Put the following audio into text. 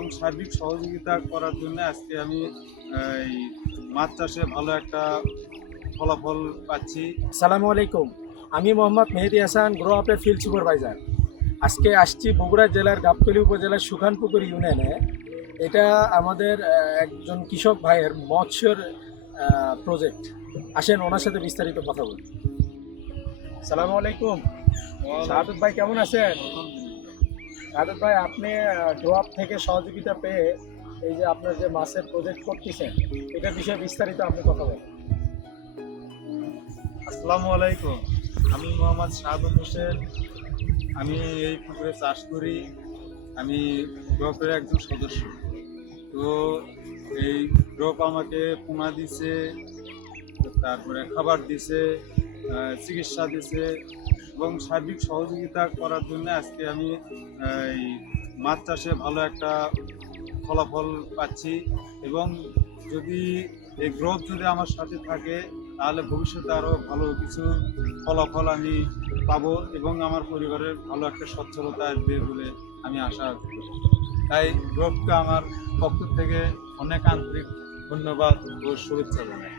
এবং সার্বিক সহযোগিতা করার জন্য আজকে আমি এই মাছ চাষে ভালো একটা ফলাফল পাচ্ছি। আসসালামু আলাইকুম, আমি মোহাম্মদ মেহেদি হাসান, গ্রো আপের ফিল্ড সুপারভাইজার। আজকে আসছি বগুড়া জেলার গাবতলী উপজেলার সুখানপুকুর ইউনিয়নে। এটা আমাদের একজন কৃষক ভাইয়ের মৎস্যর প্রজেক্ট। আসেন ওনার সাথে বিস্তারিত কথা বলি। আসসালামু আলাইকুম, শাহাদত ভাই কেমন আছেন? শাহাদত ভাই, আপনি গ্রো আপ থেকে সহযোগিতা পেয়ে এই যে আপনার যে মাছের প্রজেক্ট করতেছেন, এটার বিষয়ে বিস্তারিত আপনি কথা বলেন। আসসালামু আলাইকুম, আমি মোহাম্মদ শাহাদত হোসেন। আমি এই পুকুরে চাষ করি। আমি গ্রুপের একজন সদস্য। তো এই গ্রুপ আমাকে পোনা দিছে, তারপরে খাবার দিছে, চিকিৎসা দিছে এবং সার্বিক সহযোগিতা করার জন্য আজকে আমি এই মাছ চাষে ভালো একটা ফলাফল পাচ্ছি। এবং যদি এই গ্রুপ যদি আমার সাথে থাকে তাহলে ভবিষ্যতে আরও ভালো কিছু ফলাফল আমি পাবো এবং আমার পরিবারের ভালো একটা সচ্ছলতা আসবে বলে আমি আশা করি। তাই গ্রুপকে আমার পক্ষ থেকে অনেক আন্তরিক ধন্যবাদ ও শুভেচ্ছা জানাই।